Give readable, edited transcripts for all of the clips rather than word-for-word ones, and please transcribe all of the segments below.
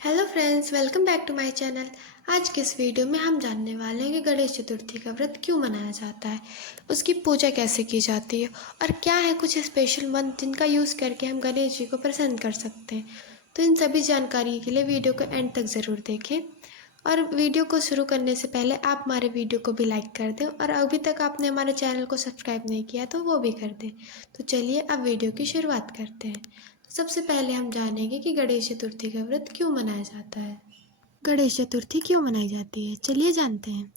Hello friends, welcome back to my channel. आज के इस वीडियो में हम जानने वाले हैं कि गणेश चतुर्थी का व्रत क्यों मनाया जाता है, उसकी पूजा कैसे की जाती है और क्या है कुछ स्पेशल मंत्र जिनका यूज़ करके हम गणेश जी को प्रसन्न कर सकते हैं। तो इन सभी जानकारी के लिए वीडियो को एंड तक ज़रूर देखें। और वीडियो को शुरू करने से पहले आप हमारे वीडियो को भी लाइक कर दें और अभी तक आपने हमारे चैनल को सब्सक्राइब नहीं किया तो वो भी कर दें। तो चलिए अब वीडियो की शुरुआत करते हैं। सबसे पहले हम जानेंगे कि गणेश चतुर्थी का व्रत क्यों मनाया जाता है। गणेश चतुर्थी क्यों मनाई जाती है, चलिए जानते हैं।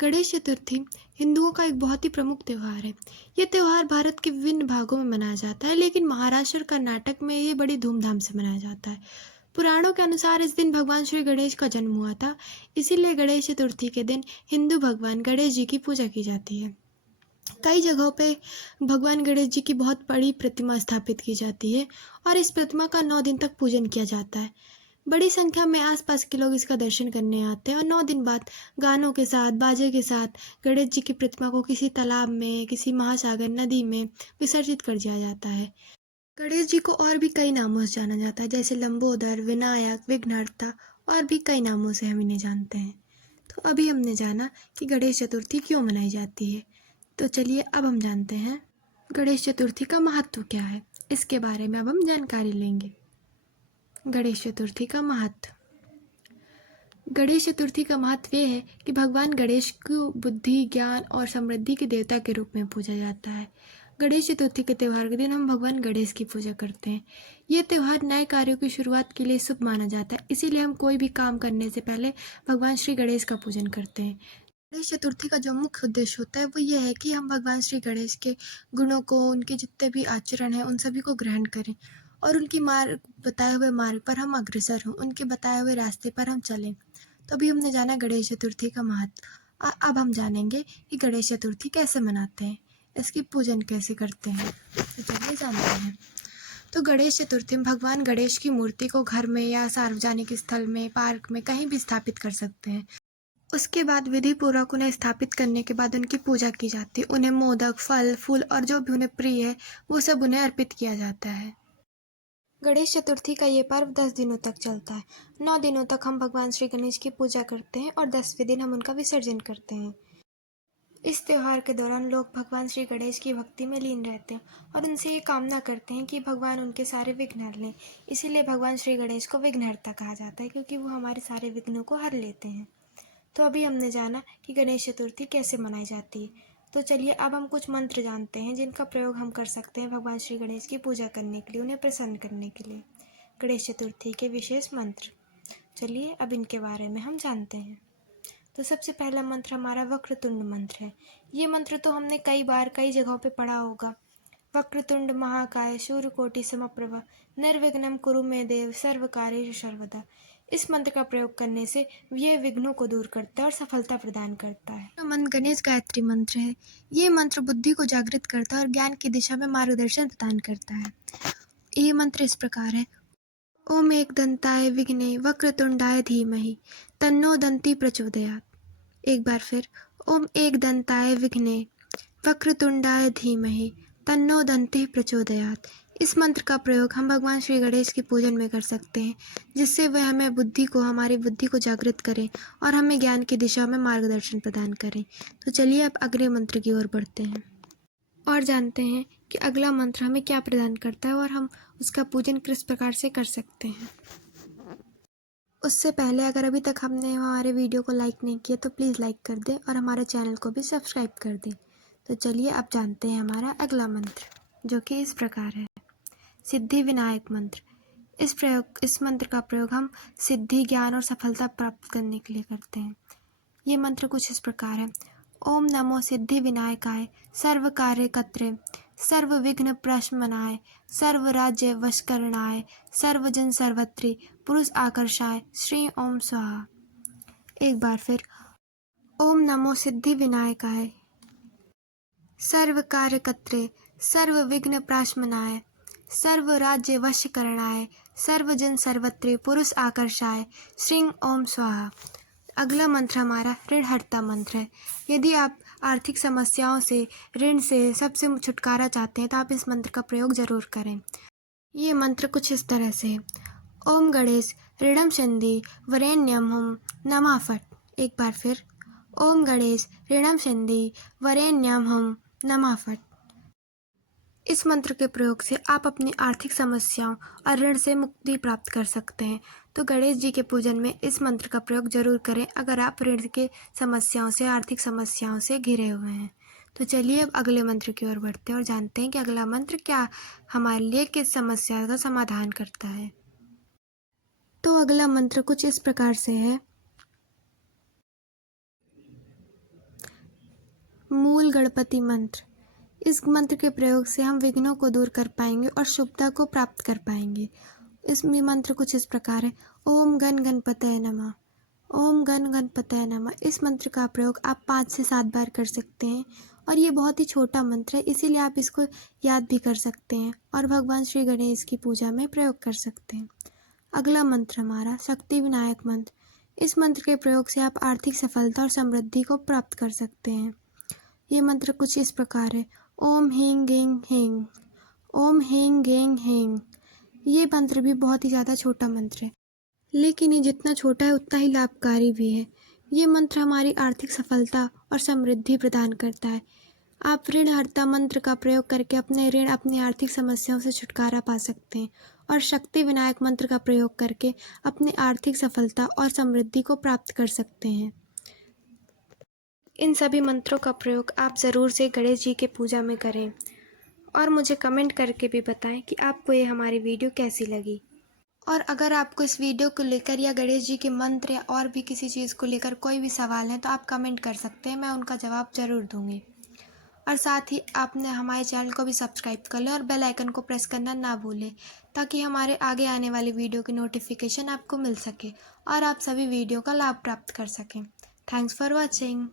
गणेश चतुर्थी हिंदुओं का एक बहुत ही प्रमुख त्यौहार है। ये त्यौहार भारत के विभिन्न भागों में मनाया जाता है, लेकिन महाराष्ट्र और कर्नाटक में ये बड़ी धूमधाम से मनाया जाता है। पुराणों के अनुसार इस दिन भगवान श्री गणेश का जन्म हुआ था, इसीलिए गणेश चतुर्थी के दिन हिंदू भगवान गणेश जी की पूजा की जाती है। कई जगहों पे भगवान गणेश जी की बहुत बड़ी प्रतिमा स्थापित की जाती है और इस प्रतिमा का 9 दिन तक पूजन किया जाता है। बड़ी संख्या में आसपास के लोग इसका दर्शन करने आते हैं और 9 दिन बाद गानों के साथ, बाजे के साथ गणेश जी की प्रतिमा को किसी तालाब में, किसी महासागर, नदी में विसर्जित कर दिया जाता है। गणेश जी को और भी कई नामों से जाना जाता है, जैसे लंबोदर, विनायक, विघ्नहर्ता और भी कई नामों से हम इन्हें जानते हैं। तो अभी हमने जाना कि गणेश चतुर्थी क्यों मनाई जाती है। तो चलिए अब हम जानते हैं गणेश चतुर्थी का महत्व क्या है। इसके बारे में अब हम जानकारी लेंगे। गणेश चतुर्थी का महत्व। गणेश चतुर्थी का महत्व ये है कि भगवान गणेश को बुद्धि, ज्ञान और समृद्धि के देवता के रूप में पूजा जाता है। गणेश चतुर्थी के त्यौहार के दिन हम भगवान गणेश की पूजा करते हैं। ये त्यौहार नए कार्यों की शुरुआत के लिए शुभ माना जाता है, इसीलिए हम कोई भी काम करने से पहले भगवान श्री गणेश का पूजन करते हैं। गणेश चतुर्थी का जो मुख्य उद्देश्य होता है वो ये है कि हम भगवान श्री गणेश के गुणों को, उनके जितने भी आचरण हैं उन सभी को ग्रहण करें और उनकी बताए हुए मार्ग पर हम अग्रसर हों, उनके बताए हुए रास्ते पर हम चलें। तो अभी हमने जाना गणेश चतुर्थी का महत्व। अब हम जानेंगे कि गणेश चतुर्थी कैसे मनाते हैं, इसकी पूजन कैसे करते हैं। तो चलिए जानते हैं। तो गणेश चतुर्थी में भगवान गणेश की मूर्ति को घर में या सार्वजनिक स्थल में, पार्क में कहीं भी स्थापित कर सकते हैं। उसके बाद विधि पूर्वक उन्हें स्थापित करने के बाद उनकी पूजा की जाती है। उन्हें मोदक, फल, फूल और जो भी उन्हें प्रिय है वो सब उन्हें अर्पित किया जाता है। गणेश चतुर्थी का ये पर्व 10 दिनों तक चलता है। 9 दिनों तक हम भगवान श्री गणेश की पूजा करते हैं और 10वें दिन हम उनका विसर्जन करते हैं। इस त्यौहार के दौरान लोग भगवान श्री गणेश की भक्ति में लीन रहते हैं और उनसे ये कामना करते हैं कि भगवान उनके सारे विघ्न हर लें। इसीलिए भगवान श्री गणेश को विघ्नहर्ता कहा जाता है, क्योंकि वो हमारे सारे विघ्नों को हर लेते हैं। तो अभी हमने जाना कि गणेश चतुर्थी कैसे मनाई जाती है। तो चलिए अब हम कुछ मंत्र जानते हैं जिनका प्रयोग हम कर सकते हैं भगवान श्री गणेश की पूजा करने के लिए, उन्हें प्रसन्न करने के लिए। गणेश चतुर्थी के विशेष मंत्र, चलिए अब इनके बारे में हम जानते हैं। तो सबसे पहला मंत्र हमारा वक्रतुंड मंत्र है। ये मंत्र तो हमने कई बार कई जगहों पे पढ़ा होगा। वक्रतुंड महाकाय सूर्यकोटि समप्रभ निर्विघ्नं कुरु मे देव सर्व कार्येषु सर्वदा। इस मंत्र का प्रयोग करने से यह विघ्नों को दूर करता है और सफलता प्रदान करता है। मंत्र गणेश गायत्री मंत्र है। ये मंत्र बुद्धि को जागृत करता है और ज्ञान की दिशा में मार्गदर्शन प्रदान करता है। ये मंत्र इस प्रकार है। ओम एक दंताय विघ्ने वक्रतुंडाय धीमहि तन्नो दंती प्रचोदयात्। एक बार फिर, ओम एक दंताय विघ्ने वक्रतुंडाय धीमहि तन्नो दंती प्रचोदयात्। इस मंत्र का प्रयोग हम भगवान श्री गणेश के पूजन में कर सकते हैं, जिससे वह हमें हमारी बुद्धि को जागृत करें और हमें ज्ञान की दिशा में मार्गदर्शन प्रदान करें। तो चलिए अब अगले मंत्र की ओर बढ़ते हैं और जानते हैं कि अगला मंत्र हमें क्या प्रदान करता है और हम उसका पूजन किस प्रकार से कर सकते हैं। उससे पहले अगर अभी तक हमने हमारे वीडियो को लाइक नहीं किया तो प्लीज़ लाइक कर दें और हमारे चैनल को भी सब्सक्राइब कर दें। तो चलिए अब जानते हैं हमारा अगला मंत्र, जो कि इस प्रकार है। सिद्धि विनायक मंत्र। इस मंत्र का प्रयोग हम सिद्धि, ज्ञान और सफलता प्राप्त करने के लिए करते हैं। ये मंत्र कुछ इस प्रकार है। ओम नमो सिद्धि विनायकाय सर्व कार्य कत्रे सर्व विघ्न प्रशमनाय सर्व राज्य वशकरणाय सर्वजन सर्वत्री पुरुष आकर्षाय श्री ओम स्वाहा। एक बार फिर, ओम नमो सिद्धि विनायकाय सर्व कार्य कत्रे सर्व विघ्न प्रशमनाय सर्व राज्य वशकरणाय सर्वजन सर्वत्री पुरुष आकर्षाय श्री ओम स्वाहा। अगला मंत्र हमारा ऋणहर्ता मंत्र है। यदि आप आर्थिक समस्याओं से, ऋण से, सबसे छुटकारा चाहते हैं तो आप इस मंत्र का प्रयोग जरूर करें। ये मंत्र कुछ इस तरह से है। ओम गणेश ऋणम सिंधी वरेण्यम हम नमः फट। एक बार फिर, ओम गणेश ऋणम सिंधी वरेण्यम हम नमः फट। इस मंत्र के प्रयोग से आप अपनी आर्थिक समस्याओं और ऋण से मुक्ति प्राप्त कर सकते हैं। तो गणेश जी के पूजन में इस मंत्र का प्रयोग जरूर करें अगर आप ऋण के समस्याओं से, आर्थिक समस्याओं से घिरे हुए हैं। तो चलिए अब अगले मंत्र की ओर बढ़ते हैं और जानते हैं कि अगला मंत्र क्या हमारे लिए किस समस्या का समाधान करता है। तो अगला मंत्र कुछ इस प्रकार से है। मूल गणपति मंत्र। इस मंत्र के प्रयोग से हम विघ्नों को दूर कर पाएंगे और शुभता को प्राप्त कर पाएंगे। इसमें मंत्र कुछ इस प्रकार है। ओम गण गणपतये नमः। ओम गण गणपतये नमः। इस मंत्र का प्रयोग आप 5 से 7 बार कर सकते हैं और ये बहुत ही छोटा मंत्र है, इसीलिए आप इसको याद भी कर सकते हैं और भगवान श्री गणेश की पूजा में प्रयोग कर सकते हैं। अगला मंत्र हमारा शक्ति विनायक मंत्र। इस मंत्र के प्रयोग से आप आर्थिक सफलता और समृद्धि को प्राप्त कर सकते हैं। ये मंत्र कुछ इस प्रकार है। ओम ह्रीं गें ह्रीं। ओम ह्रीं गें ह्रीं। ये मंत्र भी बहुत ही ज़्यादा छोटा मंत्र है, लेकिन ये जितना छोटा है उतना ही लाभकारी भी है। ये मंत्र हमारी आर्थिक सफलता और समृद्धि प्रदान करता है। आप ऋण हर्ता मंत्र का प्रयोग करके अपने ऋण, अपनी आर्थिक समस्याओं से छुटकारा पा सकते हैं और शक्ति विनायक मंत्र का प्रयोग करके अपनी आर्थिक सफलता और समृद्धि को प्राप्त कर सकते हैं। इन सभी मंत्रों का प्रयोग आप ज़रूर से गणेश जी के पूजा में करें और मुझे कमेंट करके भी बताएं कि आपको ये हमारी वीडियो कैसी लगी। और अगर आपको इस वीडियो को लेकर या गणेश जी के मंत्र या और भी किसी चीज़ को लेकर कोई भी सवाल है तो आप कमेंट कर सकते हैं, मैं उनका जवाब ज़रूर दूंगी। और साथ ही आपने हमारे चैनल को भी सब्सक्राइब कर लें और बेल आइकन को प्रेस करना ना भूलें ताकि हमारे आगे आने वाली वीडियो की नोटिफिकेशन आपको मिल सके और आप सभी वीडियो का लाभ प्राप्त कर सकें। Thanks for watching.